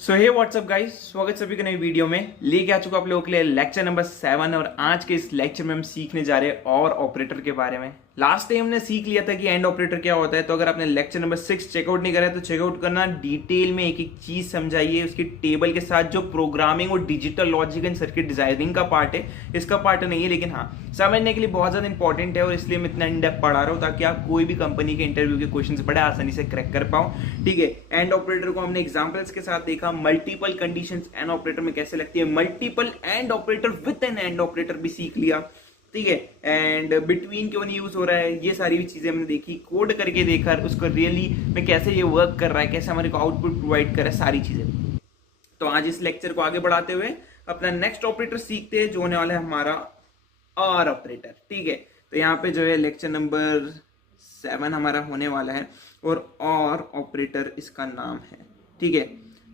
सो हे WhatsApp guys, स्वागत सभी का नई वीडियो में। लेके आ चुका आप लोगों के लिए लेक्चर नंबर 7 और आज के इस लेक्चर में हम सीखने जा रहे हैं और ऑपरेटर के बारे में। लास्ट टाइम हमने सीख लिया था कि एंड ऑपरेटर क्या होता है, तो अगर आपने लेक्चर नंबर 6 चेकआउट नहीं करा है तो चेकआउट करना। डिटेल में एक एक चीज समझाइए, उसकी टेबल के साथ जो प्रोग्रामिंग और digital logic and circuit designing का पार्ट है, इसका पार्ट नहीं है, लेकिन हाँ समझने के लिए बहुत ज्यादा इंपॉर्टेंट है और इसलिए मैं इतना इन डेप्थ पढ़ा रहा हूँ ताकि आप कोई भी कंपनी के इंटरव्यू के क्वेश्चन बड़े आसानी से क्रैक कर पाओ। ठीक है, एंड ऑपरेटर को हमने एग्जांपल्स के साथ देखा, मल्टीपल कंडीशंस एंड ऑपरेटर में कैसे लगती है, multiple and operator with an and operator भी सीख लिया। ठीक है, एंड बिटवीन क्यों नहीं यूज हो रहा है, ये सारी भी चीजें हमने देखी, कोड करके देखा उसको रियली में कैसे ये वर्क कर रहा है, कैसे हमारे को आउटपुट प्रोवाइड कर रहा है, सारी चीजें। तो आज इस लेक्चर को आगे बढ़ाते हुए अपना नेक्स्ट ऑपरेटर सीखते हैं जो होने वाला है हमारा और ऑपरेटर। ठीक है, तो यहाँ पे जो है लेक्चर नंबर 7 हमारा होने वाला है और ऑपरेटर इसका नाम है। ठीक है,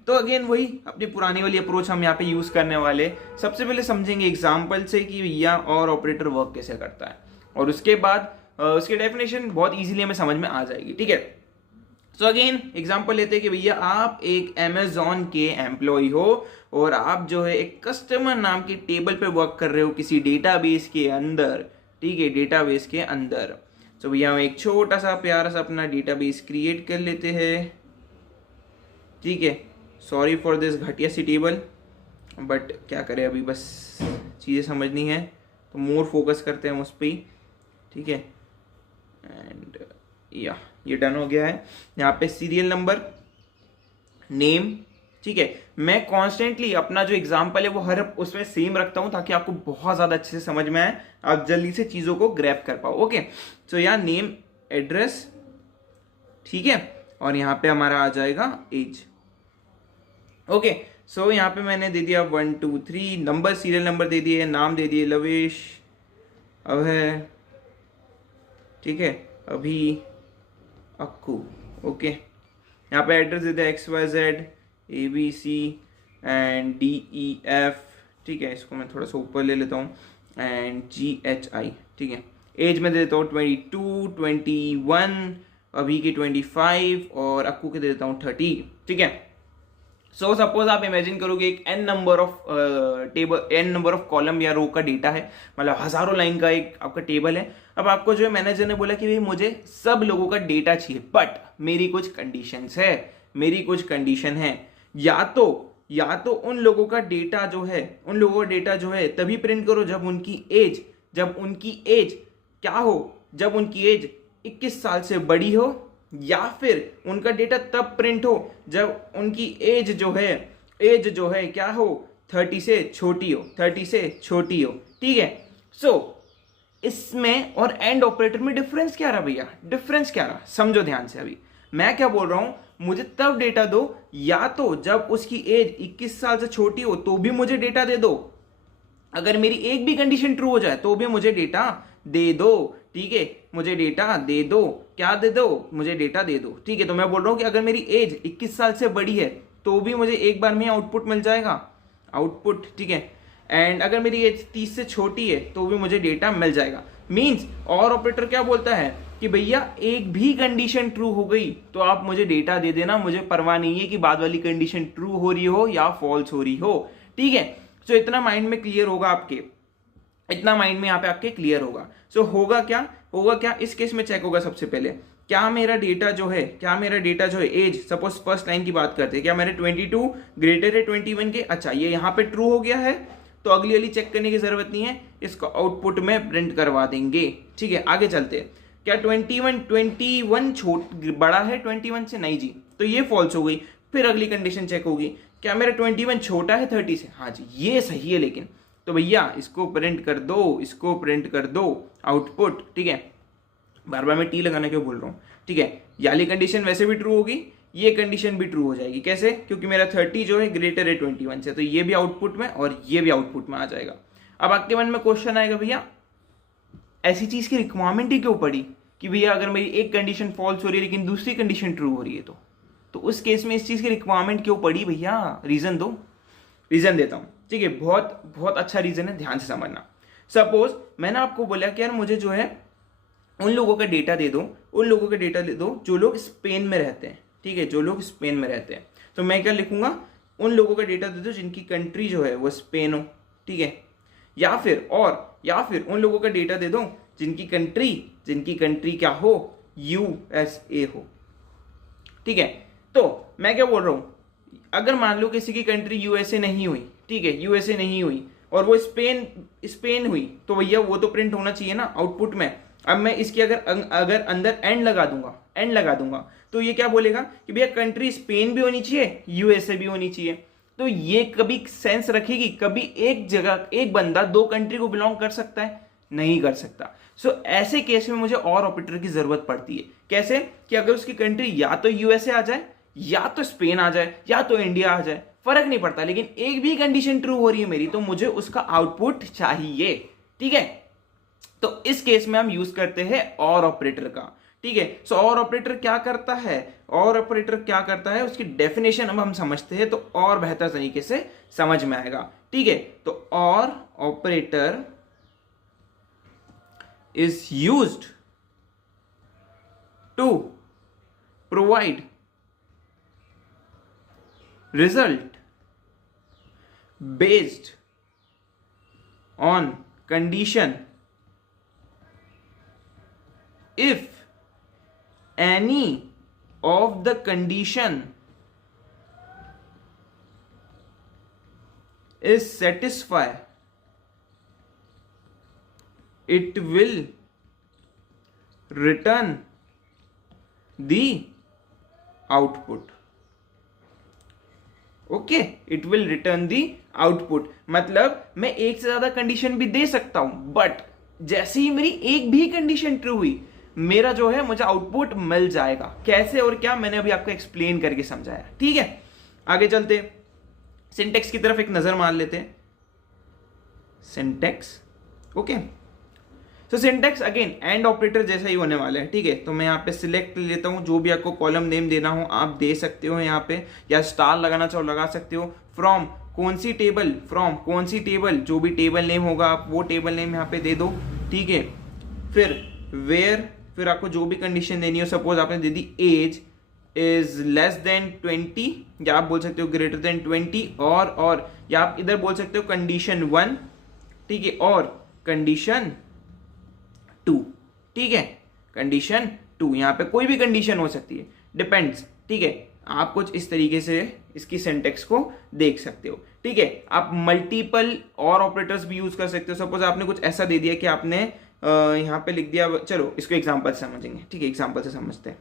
तो अगेन वही अपनी पुरानी वाली अप्रोच हम यहाँ पे यूज करने वाले। सबसे पहले समझेंगे एग्जांपल से कि भैया और ऑपरेटर वर्क कैसे करता है, और उसके बाद उसकी डेफिनेशन बहुत इजीली हमें समझ में आ जाएगी। ठीक है, सो अगेन एग्जांपल लेते हैं कि भैया आप एक अमेजोन के एम्प्लॉय हो और आप जो है एक कस्टमर नाम की टेबल पे वर्क कर रहे हो किसी डेटाबेस के अंदर। ठीक है, डेटाबेस के अंदर। तो भैया हम एक छोटा सा प्यारा सा अपना डेटाबेस क्रिएट कर लेते हैं। ठीक है, सॉरी फॉर दिस घटिया सी टेबल, बट क्या करें, अभी बस चीज़ें समझनी है तो मोर फोकस करते हैं हम उस पर ही। ठीक है, एंड या ये डन हो गया है। यहाँ पे सीरियल नंबर, नेम। ठीक है, मैं कॉन्स्टेंटली अपना जो एग्जाम्पल है वो हर उसमें सेम रखता हूं ताकि आपको बहुत ज्यादा अच्छे से समझ में आए, आप जल्दी से चीजों को ग्रैब कर पाओ। ओके, तो यहाँ नेम, एड्रेस। ठीक है, और यहाँ पे हमारा आ जाएगा एज। ओके, सो यहाँ पे मैंने दे दिया 1 2 3 नंबर, सीरियल नंबर दे दिए, नाम दे दिए लवेश, अब है। ठीक है, अभी, अक्कू। ओके, यहाँ पे एड्रेस दे दिया XYZ ABC एंड DEF। ठीक है, इसको मैं थोड़ा सा ऊपर ले लेता हूँ, एंड GHI। ठीक है, एज में दे देता हूँ 22 21, अभी की 25 और अक्कू के दे देता हूँ 30। ठीक है, सो सपोज आप इमेजिन करोगे एक n number of table, n number of column या रो का डेटा है, मतलब हजारों लाइन का एक आपका टेबल है। अब आपको जो है मैनेजर ने बोला कि भाई मुझे सब लोगों का डेटा चाहिए, बट मेरी कुछ कंडीशंस है, मेरी कुछ कंडीशन है। या तो उन लोगों का डेटा जो है, उन लोगों का डेटा जो है तभी प्रिंट करो जब उनकी एज क्या हो, जब उनकी एज 21 साल से बड़ी हो, या फिर उनका डेटा तब प्रिंट हो जब उनकी एज जो है क्या हो, 30 से छोटी हो, 30 से छोटी हो। ठीक है, सो इसमें और एंड ऑपरेटर में डिफरेंस क्या रहा भैया, डिफरेंस क्या रहा, समझो ध्यान से। अभी मैं क्या बोल रहा हूं, मुझे तब डेटा दो या तो जब उसकी एज 21 साल से छोटी हो तो भी मुझे डेटा दे दो, अगर मेरी एक भी कंडीशन ट्रू हो जाए तो भी मुझे डेटा दे दो। ठीक है, मुझे डेटा दे दो, क्या दे दो, मुझे डेटा दे दो। ठीक है, तो मैं बोल रहा हूं कि अगर मेरी एज 21 साल से बड़ी है तो भी मुझे एक बार में आउटपुट मिल जाएगा, आउटपुट। ठीक है, एंड अगर मेरी एज 30 से छोटी है तो भी मुझे डेटा मिल जाएगा। मींस और ऑपरेटर क्या बोलता है कि भैया एक भी कंडीशन ट्रू हो गई तो आप मुझे डेटा दे देना, मुझे परवाह नहीं है कि बाद वाली कंडीशन ट्रू हो रही हो या फॉल्स हो रही हो। ठीक है, सो इतना माइंड में क्लियर होगा आपके, इतना माइंड में यहाँ पे आपके क्लियर होगा। सो होगा क्या इस केस में चेक होगा सबसे पहले, क्या मेरा डेटा जो है एज, सपोज फर्स्ट लाइन की बात करते हैं, क्या मेरे 22 ग्रेटर है 21 के। अच्छा, ये यहाँ पे ट्रू हो गया है तो अगली वाली चेक करने की जरूरत नहीं है, इसको आउटपुट में प्रिंट करवा देंगे। ठीक है, आगे चलते हैं। क्या 21 बड़ा है 21 से, नहीं जी, तो ये फॉल्स हो गई। फिर अगली कंडीशन चेक होगी, क्या मेरा 21 छोटा है 30 से, हाँ जी ये सही है, लेकिन तो भैया इसको प्रिंट कर दो आउटपुट। ठीक है, बार बार मैं टी लगाना क्यों बोल रहा हूँ। ठीक है, ये वाली कंडीशन वैसे भी ट्रू होगी, ये कंडीशन भी ट्रू हो जाएगी। कैसे, क्योंकि मेरा 30 जो है ग्रेटर है 21 से, तो ये भी आउटपुट में और ये भी आउटपुट में आ जाएगा। अब आपके मन में क्वेश्चन आएगा, भैया ऐसी चीज की रिक्वायरमेंट ही क्यों पड़ी कि भैया अगर मेरी एक कंडीशन फॉल्स हो रही है लेकिन दूसरी कंडीशन ट्रू हो रही है तो उस केस में इस चीज की रिक्वायरमेंट क्यों पड़ी भैया, रीजन दो। रीजन देता हूं। ठीक है, बहुत बहुत अच्छा रीजन है, ध्यान से समझना। सपोज मैंने आपको बोला कि यार मुझे जो है उन लोगों का डेटा दे दो जो लोग स्पेन में रहते हैं। ठीक है, जो लोग स्पेन में रहते हैं, तो मैं क्या लिखूंगा, उन लोगों का डेटा दे दो जिनकी कंट्री जो है वो स्पेन हो, ठीक है, या फिर उन लोगों का डेटा दे दो जिनकी कंट्री क्या हो, यूएसए हो, ठीक है। तो मैं क्या बोल रहा हूं, अगर मान लो किसी की कंट्री यूएसए नहीं हुई, ठीक है, यूएसए नहीं हुई और वो स्पेन हुई, तो भैया वो तो प्रिंट होना चाहिए ना आउटपुट में। अब मैं इसकी अगर अंदर एंड लगा दूंगा तो ये क्या बोलेगा कि भैया कंट्री स्पेन भी होनी चाहिए, यूएसए भी होनी चाहिए। तो ये कभी सेंस रखेगी? कभी एक जगह एक बंदा दो कंट्री को बिलोंग कर सकता है? नहीं कर सकता। सो ऐसे केस में मुझे और ऑपरेटर की जरूरत पड़ती है। कैसे? कि अगर उसकी कंट्री या तो यूएसए आ जाए, या तो स्पेन आ जाए, या तो इंडिया आ जाए, फर्क नहीं पड़ता, लेकिन एक भी कंडीशन ट्रू हो रही है मेरी, तो मुझे उसका आउटपुट चाहिए, ठीक है। तो इस केस में हम यूज करते हैं और ऑपरेटर का, ठीक है। सो और ऑपरेटर क्या करता है, उसकी डेफिनेशन अब हम समझते हैं तो और बेहतर तरीके से समझ में आएगा, ठीक है। तो और operator is used to provide result based on condition if any of the condition is satisfied, it will return the output, okay, it will return the output. मतलब मैं एक से ज्यादा कंडीशन भी दे सकता हूं, बट जैसे ही मेरी एक भी कंडीशन ट्रू हुई, मेरा जो है मुझे आउटपुट मिल जाएगा। कैसे और क्या, मैंने अभी आपको एक्सप्लेन करके समझाया, ठीक है। आगे चलते सिंटेक्स की तरफ एक नजर मार लेते हैं। Syntax, okay. तो सिंटेक्स अगेन एंड ऑपरेटर जैसा ही होने वाला है, ठीक है। तो मैं यहाँ पे सिलेक्ट लेता हूँ, जो भी आपको कॉलम नेम देना हो आप दे सकते हो यहाँ पे, या स्टार लगाना चाहो लगा सकते हो। फ्रॉम कौन सी टेबल, जो भी टेबल नेम होगा आप वो टेबल नेम यहाँ पे दे दो, ठीक है। फिर वेयर, फिर आपको जो भी कंडीशन देनी हो, सपोज आपने दे दी एज इज लेस देन 20, या आप बोल सकते हो ग्रेटर देन 20, और या आप इधर बोल सकते हो कंडीशन 1, ठीक है, और कंडीशन 2, ठीक है, कंडीशन 2। यहां पे कोई भी कंडीशन हो सकती है, डिपेंड्स, ठीक है। आप कुछ इस तरीके से इसकी सिंटेक्स को देख सकते हो, ठीक है। आप मल्टीपल और ऑपरेटर्स भी यूज कर सकते हो। सपोज आपने कुछ ऐसा दे दिया कि आपने यहां पे लिख दिया, चलो इसको एग्जांपल से समझेंगे, ठीक है, एग्जांपल से समझते हैं।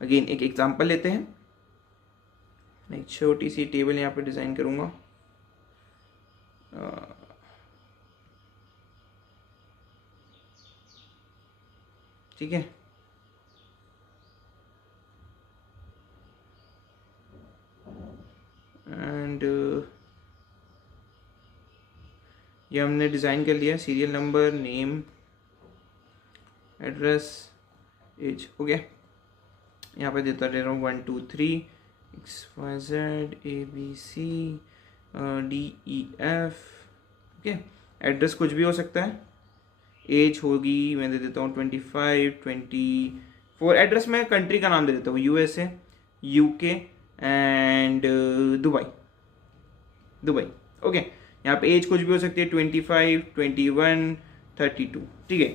अगेन एक एग्जांपल लेते हैं, एक छोटी सी टेबल यहां पे डिजाइन करूंगा, ठीक है। एंड ये हमने डिज़ाइन कर लिया, serial number, name, address, age, हो गया। यहाँ पे देता रह रहा हूँ 1 2 3 XYZ ABC DEF, okay. Address कुछ भी हो सकता है, एज होगी, मैं दे देता हूँ 25 24। एड्रेस में कंट्री का नाम दे देता हूँ USA, UK and Dubai, okay. यहाँ पे एज कुछ भी हो सकती है, 25 21 32, ठीक है।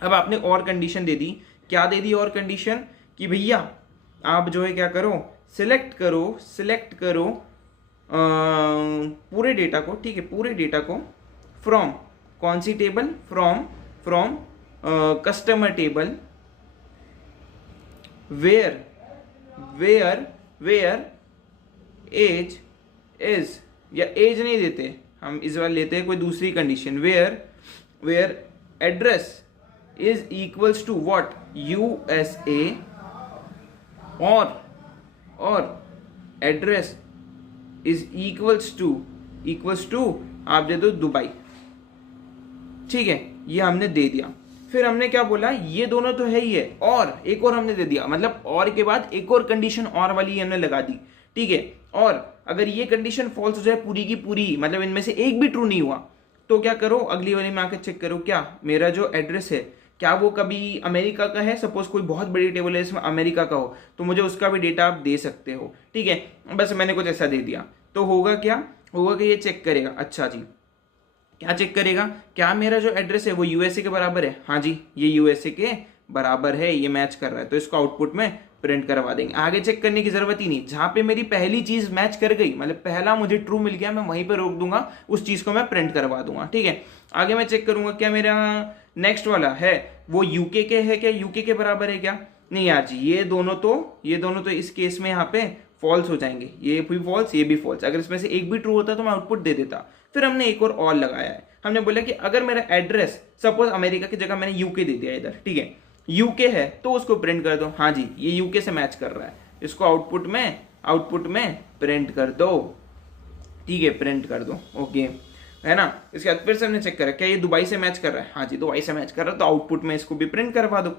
अब आपने और कंडीशन दे दी, क्या दे दी और कंडीशन, कि भैया आप जो है क्या करो, सिलेक्ट करो पूरे डेटा को, ठीक है, पूरे डेटा को फ्रॉम कौन सी table, from customer table where age is, या एज नहीं देते हम, इस बार लेते हैं कोई दूसरी condition, where address is equals to what, USA, और एड्रेस इज इक्वल्स टू आप दे दो दुबई, ठीक है। ये हमने दे दिया। फिर हमने क्या बोला, ये दोनों तो है ही है, और एक और हमने दे दिया, मतलब और के बाद एक और कंडीशन और वाली हमने लगा दी, ठीक है। और अगर ये कंडीशन फॉल्स हो जाए पूरी की पूरी, मतलब इनमें से एक भी ट्रू नहीं हुआ, तो क्या करो, अगली वाली में आकर चेक करो, क्या मेरा जो एड्रेस है क्या वो कभी अमेरिका का है, सपोज कोई बहुत बड़ी टेबल है इसमें अमेरिका का हो तो मुझे उसका भी डेटा आप दे सकते हो, ठीक है। बस मैंने कुछ ऐसा दे दिया तो होगा क्या, होगा कि ये चेक करेगा, अच्छा जी क्या चेक करेगा, क्या मेरा जो एड्रेस है वो यूएसए के बराबर है, हाँ जी ये यूएसए के बराबर है, ये मैच कर रहा है, तो इसको आउटपुट में प्रिंट करवा देंगे। आगे चेक करने की जरूरत ही नहीं, जहां पे मेरी पहली चीज मैच कर गई, मतलब पहला मुझे ट्रू मिल गया, मैं वहीं पे रोक दूंगा, उस चीज को मैं प्रिंट करवा दूंगा, ठीक है। आगे मैं चेक करूंगा क्या मेरा नेक्स्ट वाला है वो यूके के है क्या, यूके के बराबर है क्या, नहीं यार जी ये दोनों तो इस केस में यहाँ पे फॉल्स हो जाएंगे, ये भी फॉल्स ये भी फॉल्स। अगर इसमें से एक भी ट्रू होता तो मैं आउटपुट दे देता। फिर हमने एक और लगाया है, हमने बोला कि अगर मेरा एड्रेस सपोज अमेरिका की जगह मैंने यूके दे दिया इधर, ठीक है, यूके है तो उसको प्रिंट कर दो, हाँ जी ये यूके से मैच कर रहा है, इसको आउटपुट में प्रिंट कर दो, ठीक है, प्रिंट कर दो, ओके है ना। इसके बाद फिर से हमने चेक करा क्या ये दुबई से मैच कर रहा है, हाँ जी दुबई से मैच कर रहा है, तो आउटपुट में इसको भी प्रिंट करवा दो।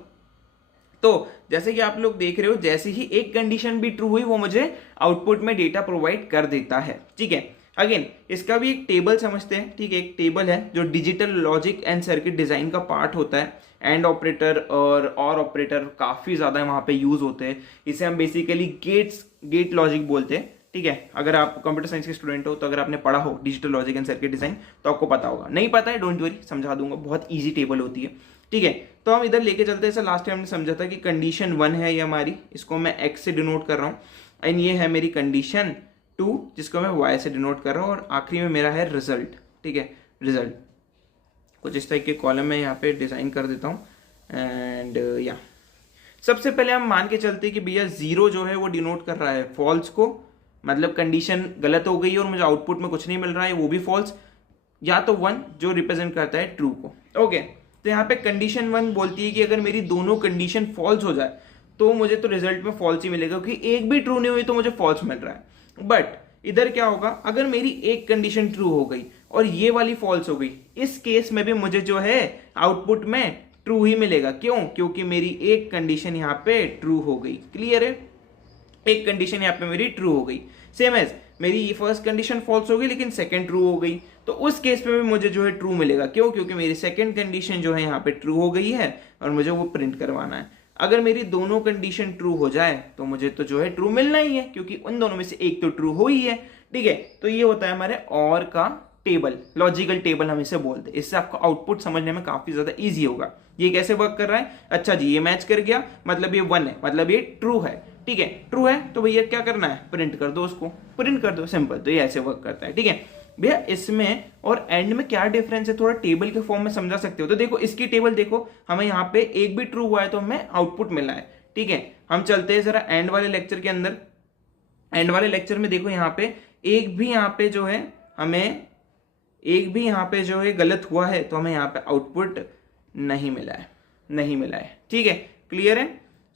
तो जैसे कि आप लोग देख रहे हो, जैसे ही एक कंडीशन भी ट्रू हुई वो मुझे आउटपुट में डेटा प्रोवाइड कर देता है, ठीक है। अगेन इसका भी एक टेबल समझते हैं, ठीक है, एक टेबल है जो digital logic and circuit design का पार्ट होता है। एंड ऑपरेटर और ऑपरेटर काफी ज्यादा वहां पे यूज होते हैं, इसे हम बेसिकली गेट लॉजिक बोलते हैं, ठीक है। अगर आप कंप्यूटर साइंस के स्टूडेंट हो तो अगर आपने पढ़ा हो digital logic and circuit design तो आपको पता होगा, नहीं पता है डोंट वरी समझा दूंगा, बहुत ईजी टेबल होती है, ठीक है। तो हम इधर लेके चलते हैं, लास्ट टाइम हमने समझा था कि कंडीशन 1 है ये हमारी, इसको मैं एक्स से डिनोट कर रहा हूँ, एंड ये है मेरी कंडीशन 2 जिसको मैं वाई से डिनोट कर रहा हूँ, और आखिरी में मेरा है रिजल्ट, ठीक है, रिजल्ट। कुछ इस टाइप के कॉलम में यहाँ पे डिजाइन कर देता हूँ, एंड या सबसे पहले हम मान के चलते हैं कि भैया 0 जो है वो डिनोट कर रहा है फॉल्स को, मतलब कंडीशन गलत हो गई और मुझे आउटपुट में कुछ नहीं मिल रहा है, वो भी फॉल्स, या तो 1 जो रिप्रेजेंट करता है ट्रू को, ओके। तो यहाँ पे कंडीशन 1 बोलती है कि अगर मेरी दोनों कंडीशन फॉल्स हो जाए तो मुझे तो रिजल्ट में फॉल्स ही मिलेगा, क्योंकि एक भी ट्रू नहीं हुई तो मुझे फॉल्स मिल रहा है। बट इधर क्या होगा, अगर मेरी एक कंडीशन ट्रू हो गई और ये वाली फॉल्स हो गई, इस केस में भी मुझे जो है आउटपुट में ट्रू ही मिलेगा, क्यों, क्योंकि मेरी एक कंडीशन यहाँ पे ट्रू हो गई, क्लियर है, एक कंडीशन यहाँ पे मेरी ट्रू हो गई। सेम एज मेरी फर्स्ट कंडीशन फॉल्स हो गई लेकिन सेकंड ट्रू हो गई, तो उस केस में भी मुझे जो है ट्रू मिलेगा, क्यों, क्योंकि मेरी सेकंड कंडीशन जो है यहाँ पे ट्रू हो गई है और मुझे वो प्रिंट करवाना है। अगर मेरी दोनों कंडीशन ट्रू हो जाए तो मुझे तो जो है ट्रू मिलना ही है, क्योंकि उन दोनों में से एक तो ट्रू हो ही है, ठीक है। तो ये होता है हमारे और का टेबल, लॉजिकल टेबल हम इसे बोलते हैं। इससे आपको आउटपुट समझने में काफी ज्यादा इजी होगा। ये कैसे वर्क कर रहा है, अच्छा जी ये मैच कर गया, मतलब ये 1 है, मतलब ये ट्रू है, ठीक है, ट्रू है तो भैया क्या करना है, प्रिंट कर दो, उसको प्रिंट कर दो, सिंपल। तो ये ऐसे वर्क करता है, ठीक है भैया। इसमें और एंड में क्या डिफरेंस है, थोड़ा टेबल के फॉर्म में समझा सकते हो। तो देखो इसकी टेबल देखो, हमें यहाँ पे एक भी ट्रू हुआ है तो हमें आउटपुट मिला है, ठीक है। हम चलते हैं जरा एंड वाले लेक्चर के अंदर। एंड वाले लेक्चर में देखो यहाँ पे एक भी यहाँ पे जो है हमें एक भी यहाँ पे जो है गलत हुआ है तो हमें यहाँ पे आउटपुट नहीं मिला है, ठीक है, क्लियर है।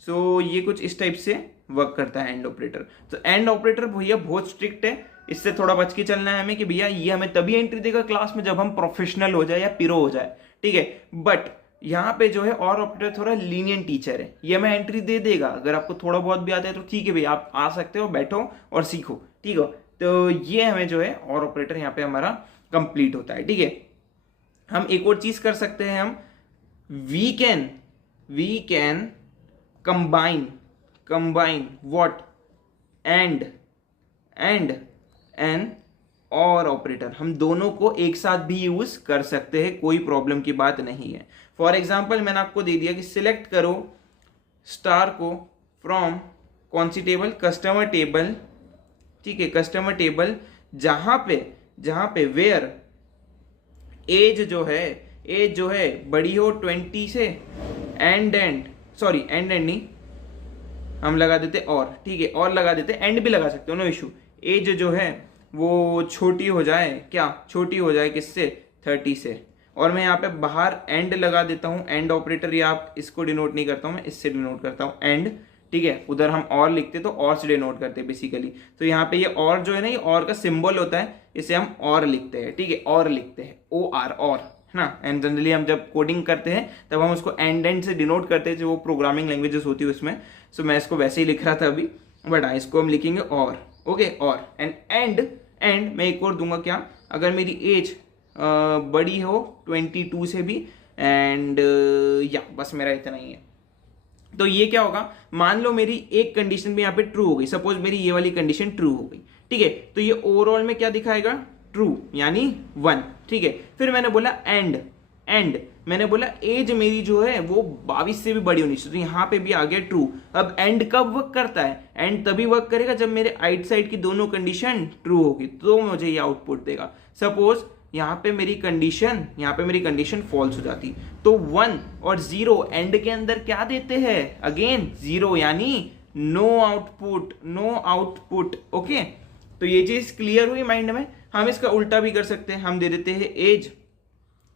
सो ये कुछ इस टाइप से वर्क करता है एंड ऑपरेटर। तो एंड ऑपरेटर भैया बहुत स्ट्रिक्ट है, इससे थोड़ा बच के चलना है हमें कि भैया ये हमें तभी एंट्री देगा क्लास में जब हम प्रोफेशनल हो जाए या पिरो हो जाए, ठीक है। बट यहाँ पे जो है और ऑपरेटर थोड़ा लीनियंट टीचर है, ये हमें एंट्री दे देगा, अगर आपको थोड़ा बहुत भी आता है तो ठीक है भैया आप आ सकते हो, बैठो और सीखो, ठीक है। तो ये हमें जो है और ऑपरेटर यहाँ पे हमारा कंप्लीट होता है, ठीक है। हम एक और चीज कर सकते हैं, हम we can combine what and an और ऑपरेटर, हम दोनों को एक साथ भी यूज कर सकते हैं, कोई प्रॉब्लम की बात नहीं है। फॉर एग्जाम्पल मैंने आपको दे दिया कि सिलेक्ट करो स्टार को फ्रॉम कौन सी टेबल, कस्टमर टेबल, ठीक है, कस्टमर टेबल, जहां पे वेयर एज जो है बड़ी हो 20 से, एंड नहीं हम लगा देते और, ठीक है, और लगा देते, एंड भी लगा सकते हो, नो इशू। एज जो है वो छोटी हो जाए, क्या छोटी हो जाए किससे, 30 से, और मैं यहाँ पे बाहर एंड लगा देता हूँ। एंड ऑपरेटर या आप इसको डिनोट नहीं करता हूँ, मैं इससे डिनोट करता हूँ एंड, ठीक है। उधर हम और लिखते तो और से डिनोट करते बेसिकली, तो यहाँ पे ये और जो है ना, ये और का सिंबल होता है, इसे हम और लिखते हैं, ठीक है, और लिखते हैं OR और, है ना। एंड जनरली हम जब कोडिंग करते हैं तब हम उसको एंड से डिनोट करते हैं, जो वो प्रोग्रामिंग लैंग्वेजेस होती है उसमें। सो मैं इसको वैसे ही लिख रहा था अभी, बट इसको हम लिखेंगे और, ओके, और एंड मैं एक और दूंगा क्या, अगर मेरी एज बड़ी हो 22 से भी, एंड या बस मेरा इतना ही है। तो ये क्या होगा, मान लो मेरी एक कंडीशन भी यहाँ पे ट्रू हो गई, सपोज मेरी ये वाली कंडीशन ट्रू हो गई, ठीक है, तो ये ओवरऑल में क्या दिखाएगा, ट्रू यानी 1, ठीक है। फिर मैंने बोला एंड मैंने बोला एज मेरी जो है वो 22 से भी बड़ी होनी चाहिए, तो यहाँ पे भी आ गया ट्रू। अब एंड कब वर्क करता है, एंड तभी वर्क करेगा जब मेरे आइट साइड की दोनों कंडीशन ट्रू होगी, तो मुझे ये आउटपुट देगा। सपोज यहाँ पे मेरी कंडीशन फॉल्स हो जाती, तो 1 और 0 एंड के अंदर क्या देते हैं, अगेन 0 यानी नो आउटपुट। ओके, तो ये चीज क्लियर हुई माइंड में। हम इसका उल्टा भी कर सकते हैं, हम दे देते हैं एज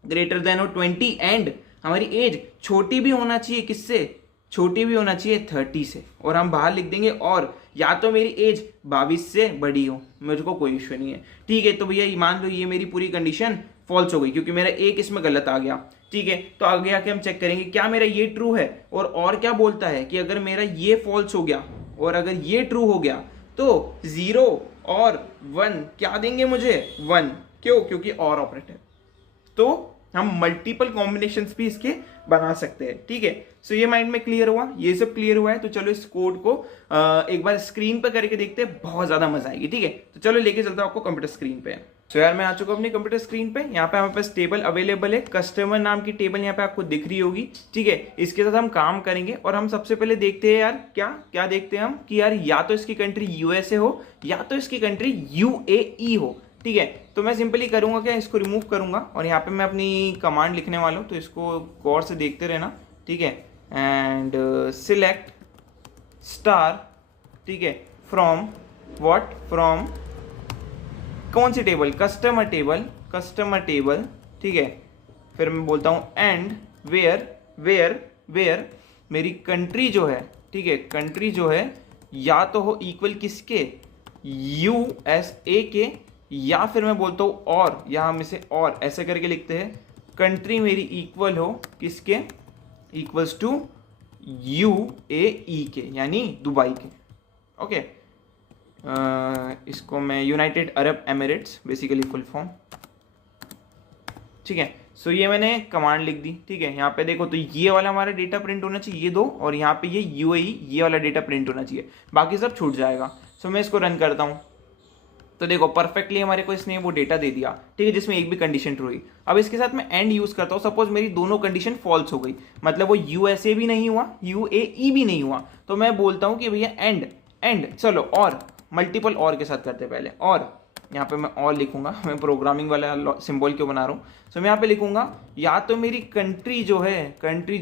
ग्रेटर देन और 20 एंड हमारी एज छोटी भी होना चाहिए, किससे, छोटी भी होना चाहिए 30 से, और हम बाहर लिख देंगे और या तो मेरी एज 22 से बड़ी हो, मुझको कोई इश्यू नहीं है, ठीक है। तो भैया मान लो ये मेरी पूरी कंडीशन फॉल्स हो गई क्योंकि मेरा एक इसमें गलत आ गया, ठीक है। तो आगे आके हम चेक करेंगे क्या मेरा ये ट्रू है, और क्या बोलता है कि अगर मेरा ये फॉल्स हो गया और अगर ये ट्रू हो गया तो 0 और 1 क्या देंगे मुझे, 1, क्यों, क्योंकि और ऑपरेटर। तो हम मल्टीपल कॉम्बिनेशंस भी इसके बना सकते हैं, ठीक है। सो ये माइंड में क्लियर हुआ, ये सब क्लियर हुआ है, तो चलो इस कोड को एक बार स्क्रीन पे करके देखते हैं, बहुत ज्यादा मजा आएगी, ठीक है। तो चलो लेके चलता हूं आपको कंप्यूटर स्क्रीन पे। सो यार मैं आ चुका हूं अपनी कंप्यूटर स्क्रीन पे। यहाँ पे हमारे पास टेबल अवेलेबल है, कस्टमर नाम की टेबल यहाँ पे आपको दिख रही होगी, ठीक है। इसके साथ हम काम करेंगे और हम सबसे पहले देखते हैं यार क्या देखते हैं हम कि यार या तो इसकी कंट्री यूएसए हो या तो इसकी कंट्री यूएई हो, ठीक है। तो मैं सिंपली करूंगा क्या, इसको रिमूव करूंगा और यहाँ पे मैं अपनी कमांड लिखने वाला हूँ, तो इसको गौर से देखते रहना, ठीक है। एंड सिलेक्ट स्टार, ठीक है, फ्रॉम कौन सी टेबल, कस्टमर टेबल, ठीक है। फिर मैं बोलता हूँ एंड वेयर मेरी कंट्री जो है, ठीक है, कंट्री जो है या तो हो इक्वल किसके, यूएसए के, या फिर मैं बोलता हूँ और, या हम इसे और ऐसे करके लिखते हैं, कंट्री मेरी इक्वल हो किसके, इक्वल्स टू यूएई के यानी दुबई के, ओके। इसको मैं United Arab Emirates basically full form, ठीक है। सो ये मैंने कमांड लिख दी, ठीक है। यहाँ पे देखो तो ये वाला हमारा डेटा प्रिंट होना चाहिए, ये दो, और यहाँ पे ये यूएई ये वाला डेटा प्रिंट होना चाहिए, बाकी सब छूट जाएगा। सो मैं इसको रन करता हूँ, तो देखो परफेक्टली हमारे को इसने वो डेटा दे दिया, ठीक है, जिसमें एक भी कंडीशन ट्रू हुई। अब इसके साथ मैं एंड यूज करता हूँ, सपोज मेरी दोनों कंडीशन फॉल्स हो गई, मतलब वो यूएसए भी नहीं हुआ यूएई भी नहीं हुआ, तो मैं बोलता हूँ कि भैया एंड चलो और मल्टीपल और के साथ करते पहले, और यहाँ पे मैं और लिखूंगा, मैं प्रोग्रामिंग वाला सिंबल क्यों बना रहा हूँ। सो मैं यहाँ पे लिखूंगा या तो मेरी कंट्री जो है COUNTRY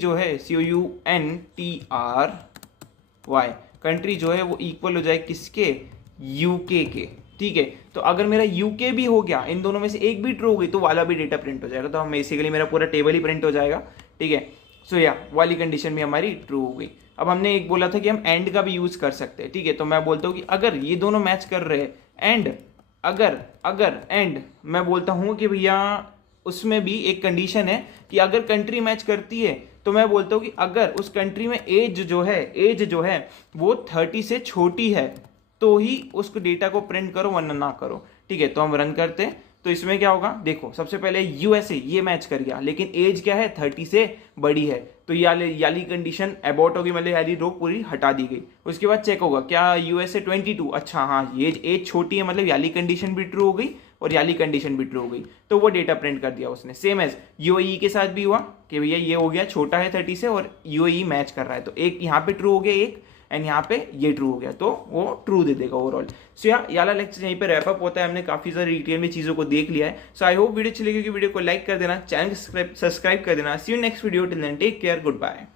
कंट्री जो है वो इक्वल हो जाए किसके, यूके के, ठीक है। तो अगर मेरा यूके भी हो गया, इन दोनों में से एक भी ट्रू हो गई, तो वाला भी डेटा प्रिंट हो जाएगा, तो हम बेसिकली मेरा पूरा टेबल ही प्रिंट हो जाएगा, ठीक है। सो या वाली कंडीशन भी हमारी ट्रू हो गई। अब हमने एक बोला था कि हम एंड का भी यूज कर सकते हैं, ठीक है। तो मैं बोलता हूँ कि अगर ये दोनों मैच कर रहे हैं एंड अगर एंड मैं बोलता हूँ कि भैया उसमें भी एक कंडीशन है कि अगर कंट्री मैच करती है, तो मैं बोलता हूँ कि अगर उस कंट्री में एज जो है वो 30 से छोटी है तो ही उसको डेटा को प्रिंट करो, वरना ना करो, ठीक है। तो हम रन करते हैं, तो इसमें क्या होगा, देखो सबसे पहले यूएसए ये मैच कर गया, लेकिन एज क्या है 30 से बड़ी है, तो याली कंडीशन अबॉर्ट होगी, मतलब याली रो पूरी हटा दी गई। उसके बाद चेक होगा क्या यूएसए 22, अच्छा हाँ ये एज छोटी है, मतलब याली कंडीशन भी ट्रू हो गई और याली कंडीशन भी ट्रू हो गई, तो वो डेटा प्रिंट कर दिया उसने। सेम एज यूएई के साथ भी हुआ कि भैया ये हो गया छोटा है 30 से और यूएई मैच कर रहा है, तो एक यहाँ पे ट्रू हो गया एक, एंड यहाँ पे ये ट्रू हो गया, तो वो ट्रू दे देगा ओवरऑल। सो ये वाला लेक्चर यहीं पे रैप अप होता है, हमने काफी सारे डिटेल में चीजों को देख लिया है। सो आई होप वीडियो अच्छी लगी, वीडियो को लाइक कर देना, चैनल सब्सक्राइब कर देना। See you next video, till then take care, good bye.